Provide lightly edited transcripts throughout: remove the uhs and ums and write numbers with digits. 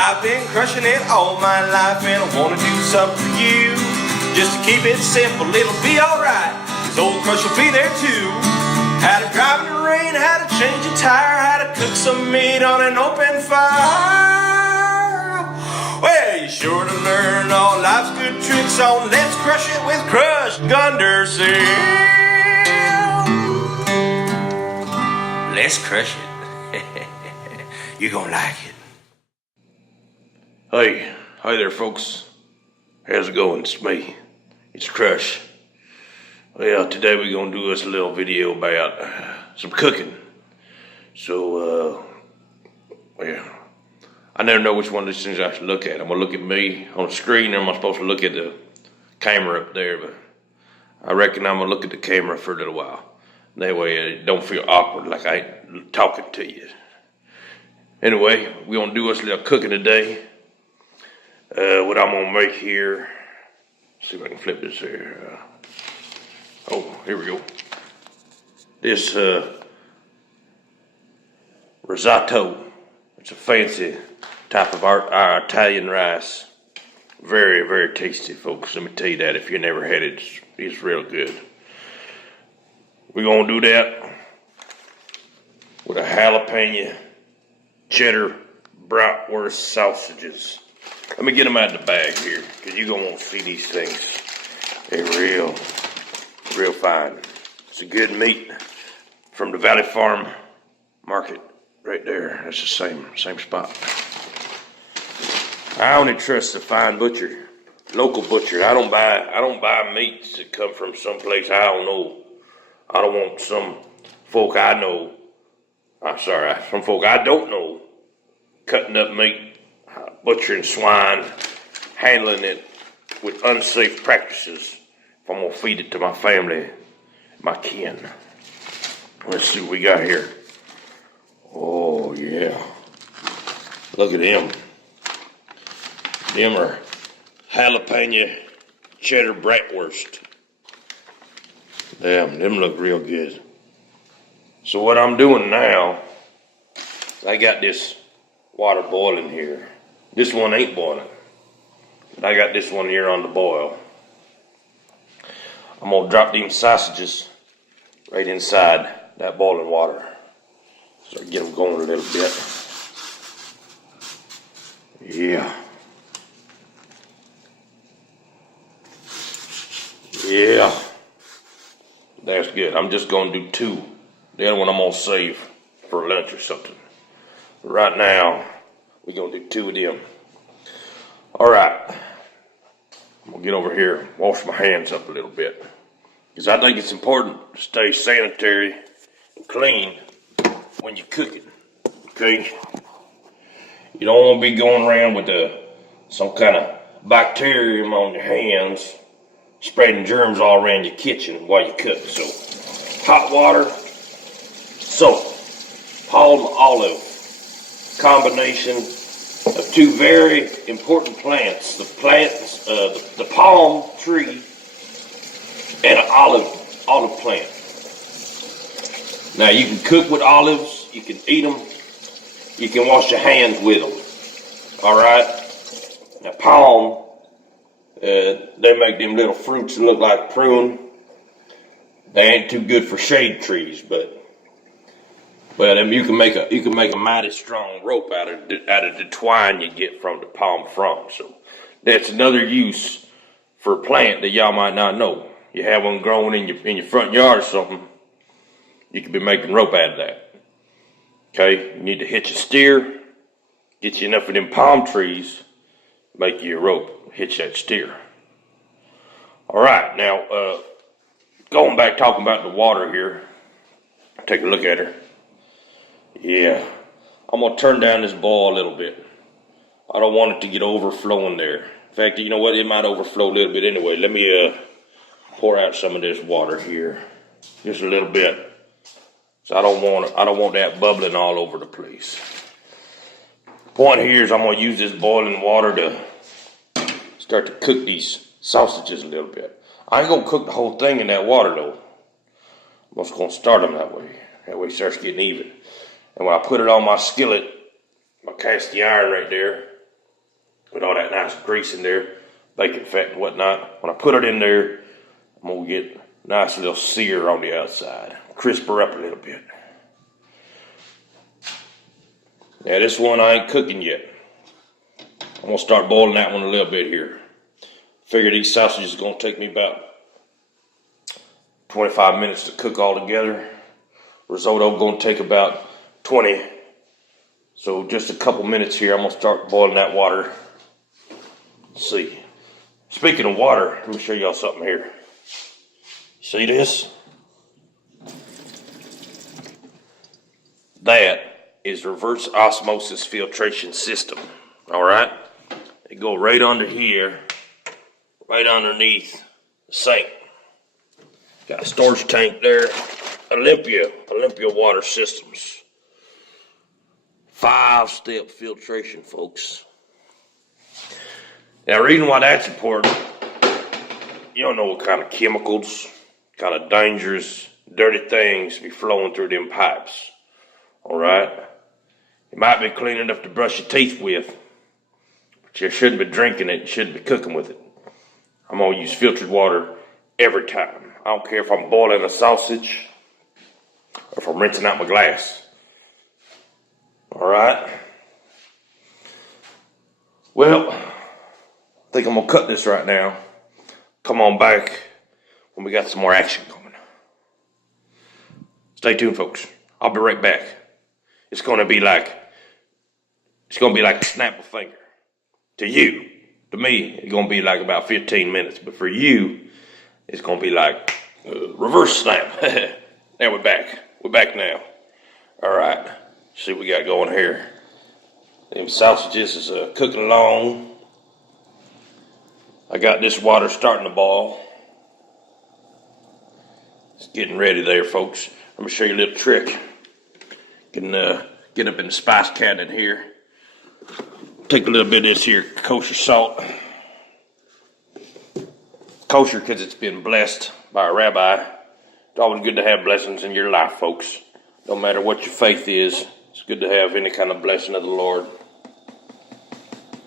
I've been crushing it all my life and I wanna do something for you. Just to keep it simple, it'll be alright, 'cause Old Crush will be there too. How to drive in the rain, how to change a tire, how to cook some meat on an open fire. Well, you're sure to learn all life's good tricks on Let's Crush It with Crush Gunderson. Let's crush it. You're gonna like it. Hey, hi there folks. How's it going? It's me. It's Crush. Well, today we're gonna do us a little video about some cooking. So, well, I never know which one of these things I should look at. I'm gonna look at me on the screen, or am I supposed to look at the camera up there? But I reckon I'm gonna look at the camera for a little while. That way it don't feel awkward like I ain't talking to you. Anyway, we're gonna do us a little cooking today. What I'm gonna make here, see if I can flip this here. Oh, here we go. This risotto. It's a fancy type of our Italian rice. Very, very tasty, folks. Let me tell you that. If you never had it, it's real good. We're gonna do that with a jalapeno cheddar bratwurst sausages. Let me get them out of the bag here, because you're going to want to see these things. They're real fine. It's a good meat from the Valley Farm Market right there. That's the same spot. I only trust the fine butcher, local butcher. I don't buy meats that come from someplace I don't know. I don't want some folk I know. Some folk I don't know cutting up meat, butchering swine, handling it with unsafe practices if I'm gonna feed it to my family, my kin. Let's see what we got here. Oh yeah. Look at them. Them are jalapeno cheddar bratwurst. Damn, them look real good. So what I'm doing now, I got this water boiling here. This one ain't boiling. I got this one here on the boil. I'm gonna drop these sausages right inside that boiling water. So I get them going a little bit. Yeah. Yeah. That's good. I'm just gonna do two. The other one I'm gonna save for lunch or something. But right now, we're gonna do two of them. All right. I'm gonna get over here, wash my hands up a little bit, because I think it's important to stay sanitary and clean when you're cooking. Okay? You don't want to be going around with some kind of bacterium on your hands, spreading germs all around your kitchen while you cook. So, hot water, soap, palm olive, combination of two very important plants. The palm tree and an olive plant. Now you can cook with olives, you can eat them, you can wash your hands with them. All right. Now palm, they make them little fruits that look like prune. They ain't too good for shade trees, but you can make a mighty strong rope out of the twine you get from the palm frond. So that's another use for a plant that y'all might not know. You have one growing in your front yard or something, you could be making rope out of that. Okay, you need to hitch a steer, get you enough of them palm trees, make you a rope, hitch that steer. All right, now going back talking about the water here, take a look at her. Yeah, I'm gonna turn down this boil a little bit. I don't want it to get overflowing there. In fact, you know what? It might overflow a little bit anyway. Let me pour out some of this water here, just a little bit. So I don't want that bubbling all over the place. Point here is I'm gonna use this boiling water to start to cook these sausages a little bit. I ain't gonna cook the whole thing in that water though. I'm just gonna start them that way. That way it starts getting even. And when I put it on my skillet, my cast iron right there, with all that nice grease in there, bacon fat and whatnot. When I put it in there, I'm gonna get a nice little sear on the outside, crisp her up a little bit. Now this one I ain't cooking yet. I'm gonna start boiling that one a little bit here. Figure these sausages are gonna take me about 25 minutes to cook all together. Risotto gonna take about 20. So just a couple minutes here, I'm gonna start boiling that water. Let's see. Speaking of water, let me show y'all something here. See this? That is reverse osmosis filtration system. All right? They go right under here, right underneath the sink. Got a storage tank there. Olympia Water Systems. 5-step filtration, folks. Now, reading why that's important, you don't know what kind of chemicals, kind of dangerous, dirty things be flowing through them pipes. All right? You might be clean enough to brush your teeth with, but you shouldn't be drinking it, you shouldn't be cooking with it. I'm going to use filtered water every time. I don't care if I'm boiling a sausage or if I'm rinsing out my glass. All right? Well, I think I'm going to cut this right now. Come on back when we got some more action coming. Stay tuned, folks. I'll be right back. It's going to be like a snap of a finger. To you. To me, it's going to be like about 15 minutes. But for you, it's going to be like reverse snap. Now we're back. We're back now. All right. See what we got going here. Them sausages is cooking along. I got this water starting to boil. It's getting ready there, folks. Let me show you a little trick. You can get up in the spice cabinet here. Take a little bit of this here kosher salt. Kosher because it's been blessed by a rabbi. It's always good to have blessings in your life, folks. No matter what your faith is, it's good to have any kind of blessing of the Lord.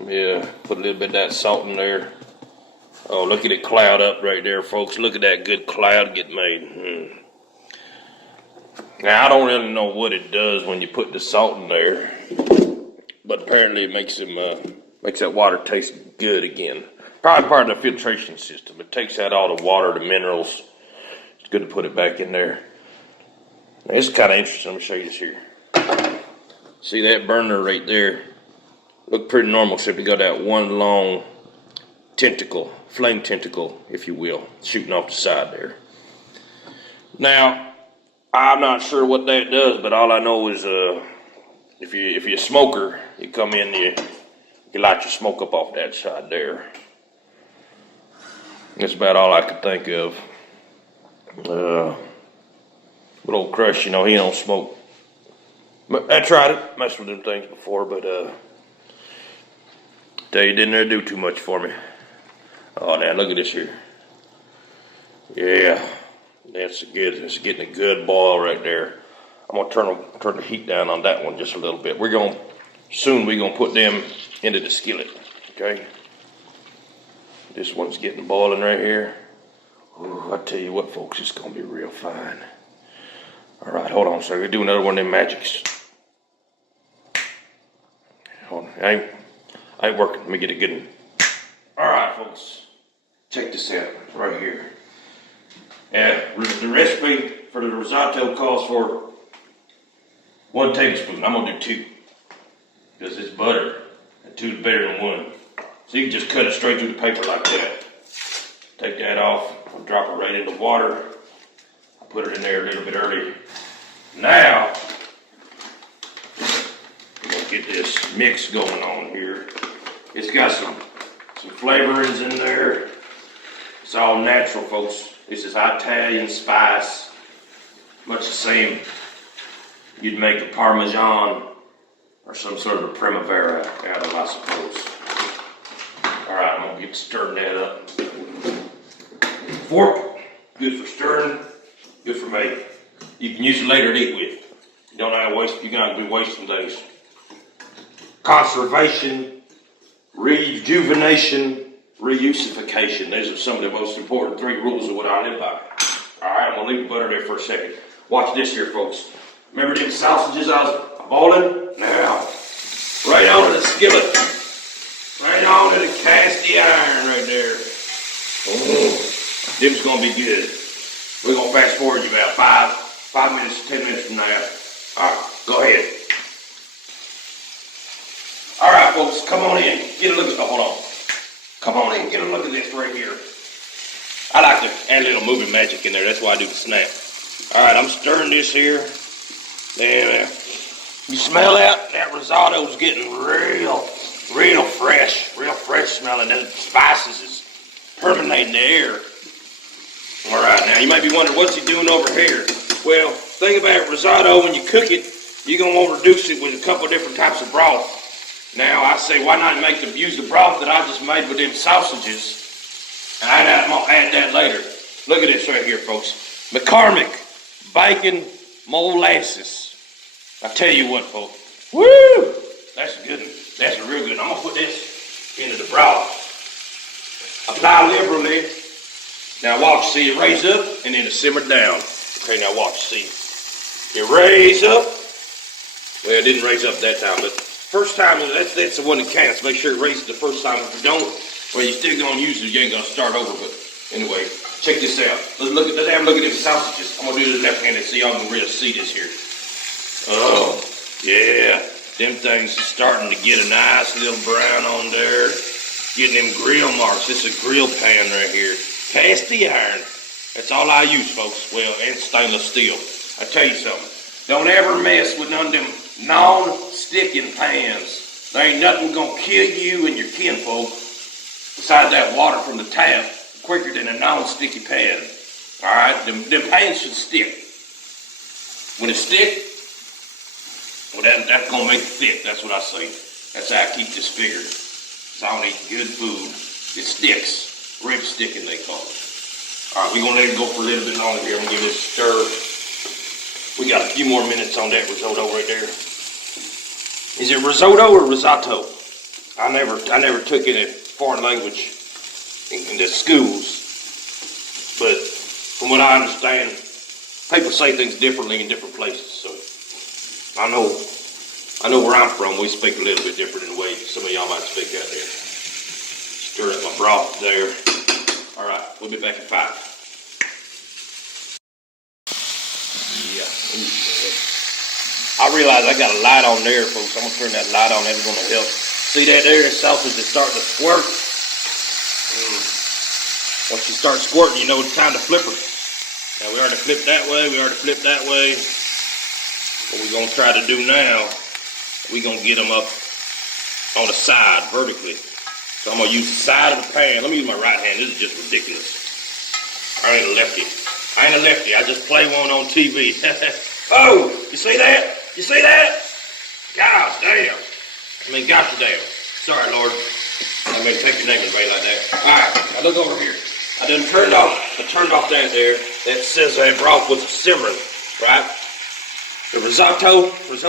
Yeah, put a little bit of that salt in there. Oh, look at it cloud up right there, folks. Look at that good cloud get made. Now, I don't really know what it does when you put the salt in there, but apparently it makes that water taste good again. Probably part of the filtration system. It takes out all the water, the minerals. It's good to put it back in there. Now, it's kind of interesting. Let me show you this here. See that burner right there? Look pretty normal, except you got that one long tentacle, flame tentacle, if you will, shooting off the side there. Now, I'm not sure what that does, but all I know is if you're a smoker, you come in, you light your smoke up off that side there. That's about all I could think of. But old Crush, he don't smoke. I tried it, messed with them things before, but tell you, didn't do too much for me. Oh, now look at this here. Yeah, that's good. It's getting a good boil right there. I'm gonna turn the heat down on that one just a little bit. We're gonna put them into the skillet. Okay. This one's getting boiling right here. Ooh, I tell you what, folks, it's gonna be real fine. All right, hold on, sir. We're do another one of them magics. Hold on, I ain't working. Let me get it good. All right, folks. Check this out right here. And the recipe for the risotto calls for 1 tablespoon. I'm gonna do 2 because it's butter, and 2 is better than 1. So you can just cut it straight through the paper like that. Take that off. I'll drop it right in the water. I'll put it in there a little bit early. Now we're gonna get this mix going on here. It's got some flavorings in there. It's all natural, folks. This is Italian spice. Much the same you'd make a Parmesan or some sort of a Primavera out of, I suppose. All right, I'm gonna get stirring that up. Fork, good for stirring, good for making. You can use it later to eat with. You're not gonna be wasting things. Conservation rejuvenation, reusification. Those are some of the most important 3 rules of what I live by. Alright, I'm gonna leave the butter there for a second. Watch this here, folks. Remember them sausages I was boiling? Now, right onto the skillet. Right onto the cast iron right there. Oh, them's gonna be good. We're gonna fast forward you about 5 minutes, 10 minutes from now. Alright, go ahead. Alright, folks, come on in. Get a look at, hold on. Come on in, get a look at this right here. I like to add a little movie magic in there. That's why I do the snap. Alright, I'm stirring this here. There. You smell that? That risotto's getting real fresh smelling. The spices is permeating the air. Alright, now you might be wondering, what's he doing over here? Well, think about risotto, when you cook it, you're going to want to reduce it with a couple of different types of broth. Now, I say, why not use the broth that I just made with them sausages? And I'm going to add that later. Look at this right here, folks. McCormick bacon molasses. I tell you what, folks. Woo! That's a good one. That's a real good one. I'm going to put this into the broth. Apply liberally. Now watch, see it raise up and then it simmer down. Okay, now watch, see. It raise up. Well, it didn't raise up that time, but first time, that's the one that counts. Make sure it raises the first time. If you don't, well, you're still going to use it. You ain't going to start over, but anyway, check this out. Let's have a look at these sausages. I'm going to do this left-handed so y'all can really see this here. Oh, yeah. Them things are starting to get a nice little brown on there. Getting them grill marks. This is a grill pan right here. Cast iron. That's all I use, folks. Well, and stainless steel. I tell you something. Don't ever mess with none of them non-sticking pans. There ain't nothing gonna kill you and your kinfolk besides that water from the tap quicker than a non-sticky pan. Alright? Them pans should stick. When it stick, well, that's gonna make it thick. That's what I say. That's how I keep this figured. So I don't eat good food. It sticks. Rib sticking, they call it. Alright, we're gonna let it go for a little bit longer here. I'm gonna give this a stir. We got a few more minutes on that risotto right there. Is it risotto or risotto? I never took any foreign language in the schools. But from what I understand, people say things differently in different places. So I know where I'm from, we speak a little bit different in the way some of y'all might speak out there. Stir up my broth there. All right, we'll be back in 5. Yeah. I realize I got a light on there, folks. I'm gonna turn that light on. That's gonna help. See that there? The sausage is starting to squirt. Once you start squirting, you know it's time to flip her. Now we already flipped that way. What we're gonna try to do now, we're gonna get them up on the side vertically. So I'm gonna use the side of the pan. Let me use my right hand. This is just ridiculous. I ain't a lefty. I just play one on TV. Oh, you see that? You see that? Gosh damn. Gosh damn. Sorry, Lord. I mean, take your name and right like that. All right, now look over here. I turned off that there. That says that broth was simmering, right? The risotto is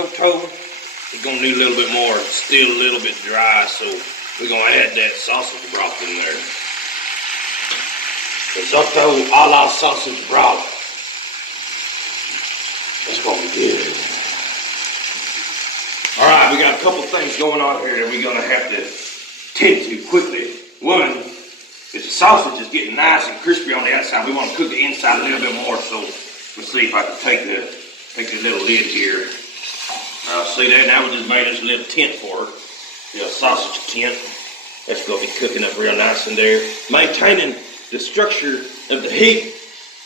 gonna need a little bit more. It's still a little bit dry, so we're gonna add that sausage broth in there. Risotto a la sausage broth. It's gonna be good. All right, we got a couple things going on here that we're gonna have to tend to quickly. One is the sausage is getting nice and crispy on the outside. We want to cook the inside a little bit more. So let's see if I can take the little lid here. See that? Now we just made this little tent for it. Yeah, sausage tent. That's going to be cooking up real nice in there. Maintaining the structure of the heat,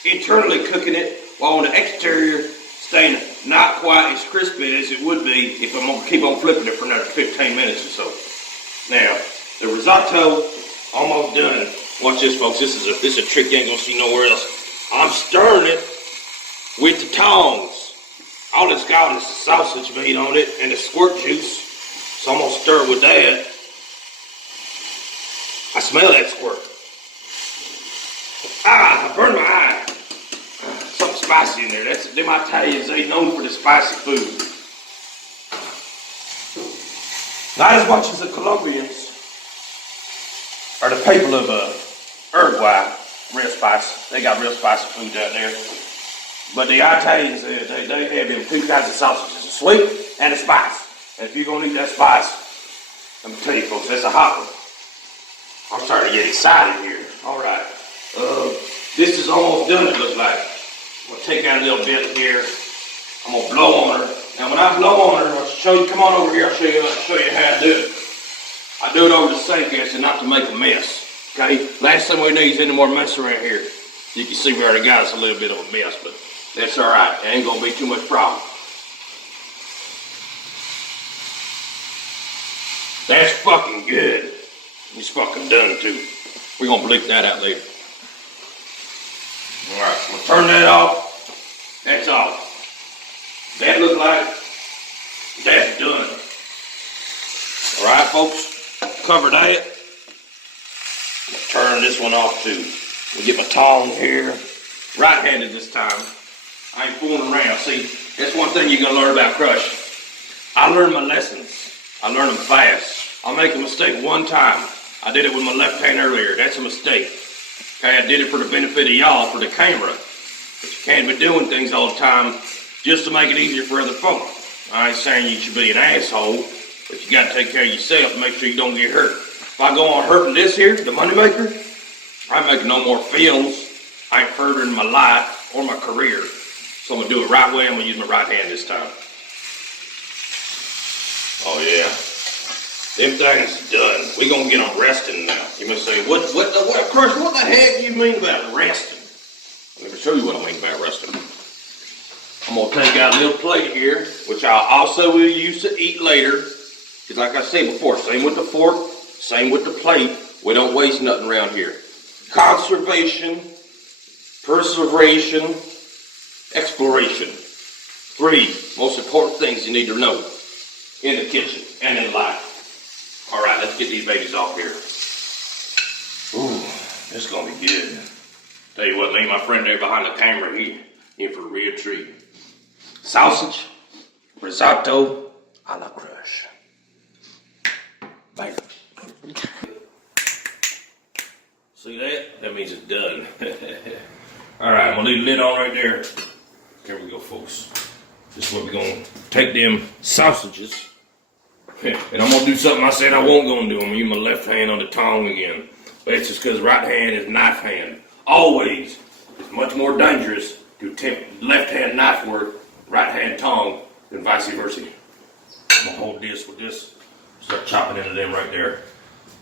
internally cooking it, while on the exterior staying not quite as crispy as it would be if I'm going to keep on flipping it for another 15 minutes or so. Now, the risotto, almost done. Watch this, folks. This is a trick you ain't going to see nowhere else. I'm stirring it with the tongs. All it's got is the sausage meat on it and the squirt juice. So I'm going to stir it with that. I smell that squirt. I burned my eye. Something spicy in there. Them Italians, they known for the spicy food. Not as much as the Colombians. are the people of Uruguay, real spicy. They got real spicy food out there. But the Italians, they have them two kinds of sausages, a sweet and a spice. And if you're gonna eat that spice, let me tell you folks, that's a hot one. I'm starting to get excited here. All right, this is almost done, it looks like. I'm gonna take out a little bit here. I'm gonna blow on her. Now when I blow on her, I'll show you, come on over here, I'll show you how to do it. I do it over the sink actually, not to make a mess. Okay, last thing we need is any more mess around here. You can see we already got us a little bit of a mess, but that's all right. It ain't gonna be too much problem. That's fucking good. It's fucking done too. We're gonna bleep that out later. All right, we'll turn that off. That's off. That look like that's done. All right, folks, cover that. Turn this one off too. We'll get my tongs here. Right-handed this time. I ain't fooling around. See, that's one thing you're gonna learn about crush. I learned my lessons. I learn them fast. I'll make a mistake one time. I did it with my left hand earlier. That's a mistake. Okay, I did it for the benefit of y'all, for the camera. But you can't be doing things all the time just to make it easier for other folk. I ain't saying you should be an asshole, but you gotta take care of yourself and make sure you don't get hurt. If I go on hurting this here, the moneymaker, I ain't making no more films. I ain't furthering my life or my career. So I'm gonna do it right way. I'm gonna use my right hand this time. Oh yeah. Them things done. We gonna get them resting now. You must say, what, Crush, what the heck do you mean about resting? Let me show you what I mean about resting. I'm gonna take out a little plate here, which I also will use to eat later. Because like I said before, same with the fork, same with the plate. We don't waste nothing around here. Conservation, perseveration, exploration. 3 most important things you need to know in the kitchen and in life. All right, let's get these babies off here. Ooh, this is gonna be good. Tell you what, me and my friend there behind the camera, he in for a real treat. Sausage Risotto a la Crush. Bam. See that? That means it's done. All right, I'm gonna leave the lid on right there. Here we go, folks. This is what we're gonna take them sausages. And I'm gonna do something I said I won't gonna do. I'm gonna use my left hand on the tongue again. But it's just because right hand is knife hand. Always. It's much more dangerous to attempt left hand knife work, right hand tongue, than vice versa. I'm gonna hold this with this. Start chopping into them right there.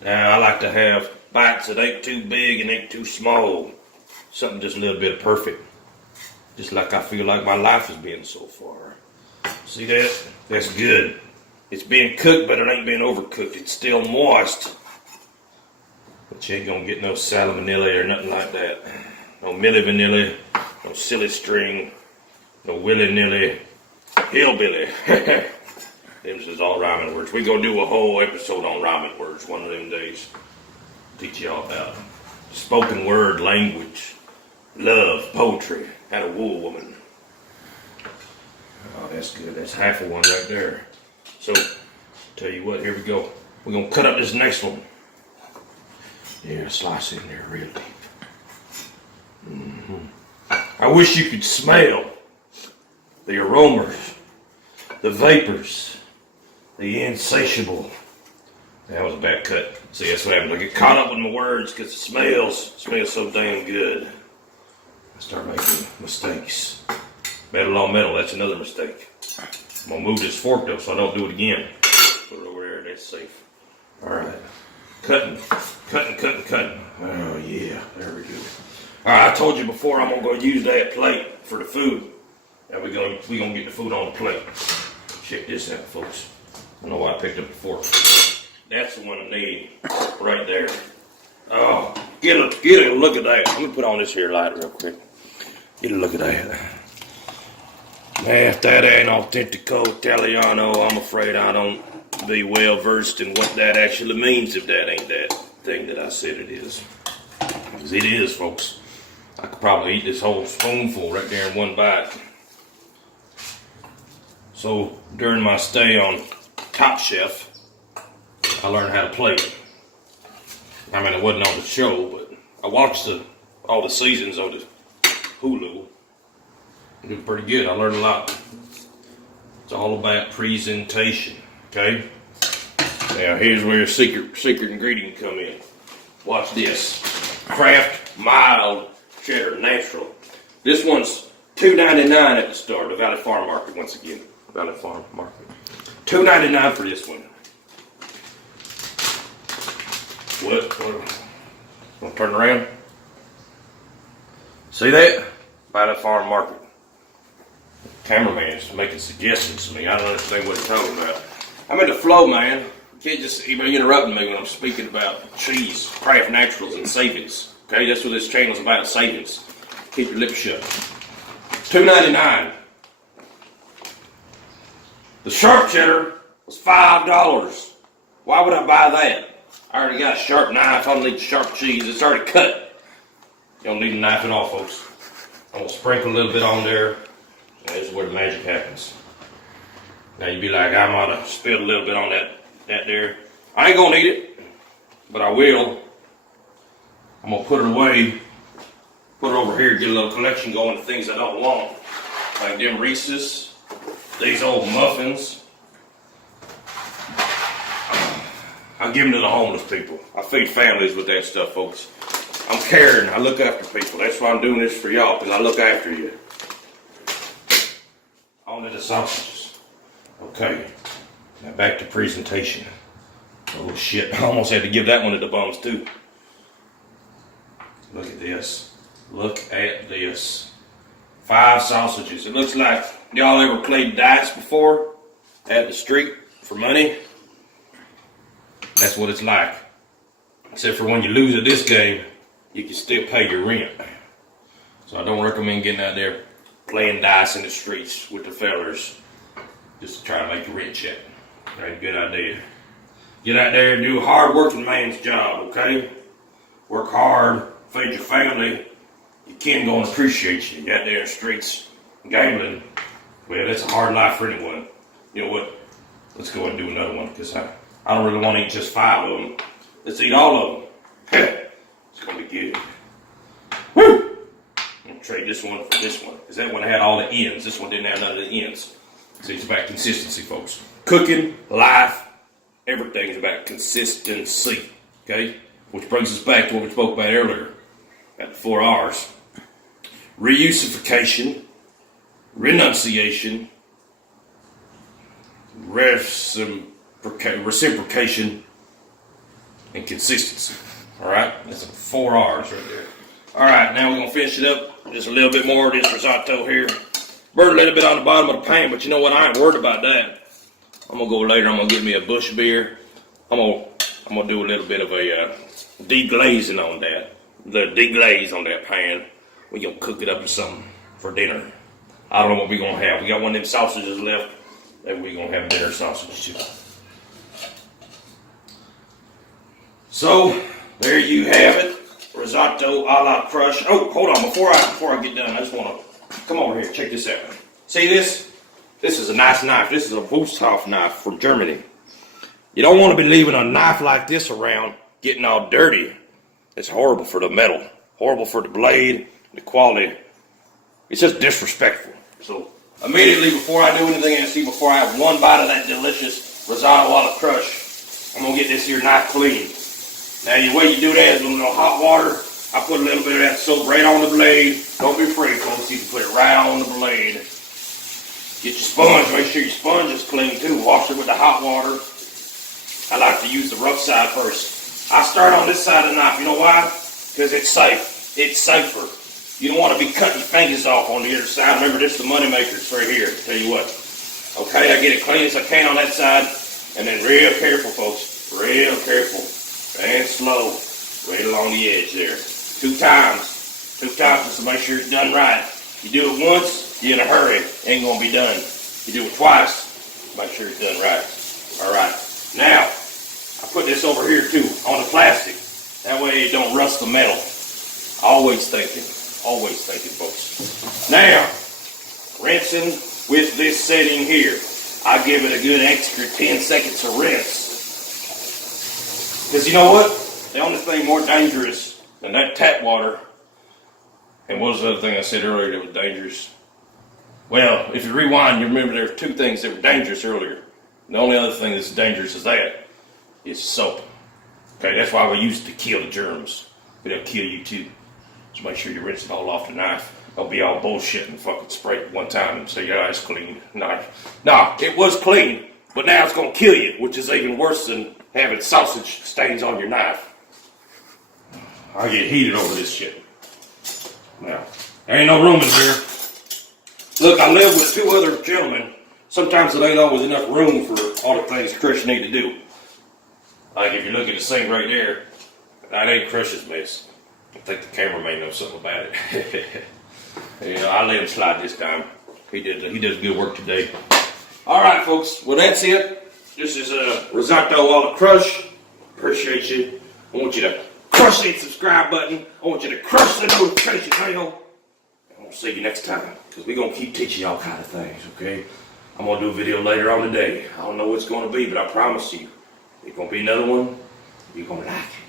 Now I like to have bites that ain't too big and ain't too small. Something just a little bit perfect. Just like I feel like my life has been so far. See that? That's good. It's being cooked, but it ain't being overcooked. It's still moist. But you ain't gonna get no salmonella or nothing like that. No milli vanilli, no silly string, no willy-nilly, hillbilly. Them is all rhyming words. We're gonna do a whole episode on rhyming words one of them days. Teach y'all about spoken word language, love, poetry, how to woo a woman. Oh, that's good. That's half of one right there. So, tell you what, here we go. We're gonna cut up this next one. Yeah, slice it in there real deep. I wish you could smell the aromas, the vapors, the insatiable. That was a bad cut. See, that's what happens. I get caught up with my words because it smells so damn good. I start making mistakes. Metal on metal, that's another mistake. I'm gonna move this fork though so I don't do it again. Put it over there, that's safe. Alright. Cutting. Oh yeah, there we go. Alright, I told you before I'm gonna go use that plate for the food. Now we're gonna get the food on the plate. Check this out, folks. I don't know why I picked up the fork. That's the one I need. Right there. Oh, get a look at that. Let me put on this here light real quick. Get a look at that. Now, if that ain't Autentico Italiano, I'm afraid I don't be well versed in what that actually means if that ain't that thing that I said it is. Because it is, folks. I could probably eat this whole spoonful right there in one bite. So, during my stay on Top Chef, I learned how to plate. I mean, it wasn't on the show, but I watched all the seasons on the Hulu. It did pretty good. I learned a lot. It's all about presentation, okay? Now, here's where your secret ingredient come in. Watch this. Kraft Mild Cheddar Natural. This one's $2.99 at the store. The Valley Farm Market, once again. Valley Farm Market. $2.99 for this one. What? Want to turn around? See that? Valley Farm Market. Cameraman's making suggestions to me. I don't understand what he's talking about. I'm in the flow, man. You can't just be interrupting me when I'm speaking about cheese, Kraft Naturals, and savings. Okay, that's what this channel's about, savings. Keep your lips shut. $2.99. The sharp cheddar was $5. Why would I buy that? I already got a sharp knife. I don't need sharp cheese. It's already cut. You don't need a knife at all, folks. I'm going to sprinkle a little bit on there. This is where the magic happens. Now you'd be like, I might have spilled a little bit on that there. I ain't going to eat it, but I will. I'm going to put it away. Put it over here, get a little collection going of things I don't want. Like them Reese's, these old muffins. I give them to the homeless people. I feed families with that stuff, folks. I'm caring. I look after people. That's why I'm doing this for y'all, because I look after you. On to the sausages. Okay. Now back to presentation. Oh shit. I almost had to give that one to the bums too. Look at this. Look at this. 5 sausages. It looks like y'all ever played dice before at the street for money. That's what it's like. Except for when you lose at this game, you can still pay your rent. So I don't recommend getting out there playing dice in the streets with the fellers just to try to make your rent check. That ain't a good idea. Get out there and do a hard-working man's job, okay? Work hard, feed your family. Your kin gonna appreciate you. You out there in the streets gambling. Well, that's a hard life for anyone. You know what? Let's go ahead and do another one, because I don't really want to eat just 5 of them. Let's eat all of them. It's gonna be good. Woo! I'm gonna trade this one for this one, because that one had all the ends. This one didn't have none of the ends. See, it's about consistency, folks. Cooking, life, everything is about consistency. Okay? Which brings us back to what we spoke about earlier. At the 4 R's. Reusification, renunciation, reciprocation, and consistency. Alright? That's 4 R's right there. Alright, now we're going to finish it up. Just a little bit more of this risotto here. Burned a little bit on the bottom of the pan, but you know what? I ain't worried about that. I'm going to go later. I'm going to get me a bush beer. I'm going to do a little bit of a deglazing on that. The deglaze on that pan. We're going to cook it up to something for dinner. I don't know what we're going to have. We got one of them sausages left. Maybe we're going to have dinner sausage too. So, there you have it. Risotto a la crush. Oh, hold on. Before I get done, I just want to come over here. Check this out. See this? This is a nice knife. This is a Wursthof knife from Germany. You don't want to be leaving a knife like this around getting all dirty. It's horrible for the metal. Horrible for the blade, the quality. It's just disrespectful. So, immediately before I do anything else, before I have one bite of that delicious risotto a la crush, I'm going to get this here knife clean. Now, the way you do that is with a little hot water. I put a little bit of that soap right on the blade. Don't be afraid, folks. You can put it right on the blade. Get your sponge. Make sure your sponge is clean, too. Wash it with the hot water. I like to use the rough side first. I start on this side of the knife. You know why? Because it's safe. It's safer. You don't want to be cutting your fingers off on the other side. Remember, this is the money makers right here. Tell you what. Okay, I get it clean as I can on that side. And then real careful, folks. Real careful. And slow. Right along the edge there. 2 times. 2 times just to make sure it's done right. You do it once, you're in a hurry. Ain't going to be done. You do it twice, make sure it's done right. Alright. Now, I put this over here too, on the plastic. That way it don't rust the metal. Always thinking, folks. Now, rinsing with this setting here. I give it a good extra 10 seconds of rinse. Because you know what? The only thing more dangerous than that tap water, and what was the other thing I said earlier that was dangerous? Well, if you rewind, you remember there were two things that were dangerous earlier. The only other thing that's dangerous as that is soap. Okay, that's why we use it to kill the germs. But it'll kill you too. So make sure you rinse it all off the knife. Don't be all bullshit and fucking spray it one time and say your eye's clean. Nah, it was clean, but now it's gonna kill you, which is even worse than having sausage stains on your knife. I get heated over this shit. Now, there ain't no room in here. Look, I live with two other gentlemen. Sometimes it ain't always enough room for all the things Chris need to do. Like if you look at the sink right there, that ain't Chris's mess. I think the cameraman knows something about it. You know, I let him slide this time. He does good work today. All right, folks. Well, that's it. This is risotto a la crush. Appreciate you. I want you to crush that subscribe button. I want you to crush the notification bell. And we'll see you next time, because we're going to keep teaching y'all kind of things, okay? I'm going to do a video later on today. I don't know what it's going to be, but I promise you, it's going to be another one. You're going to like it.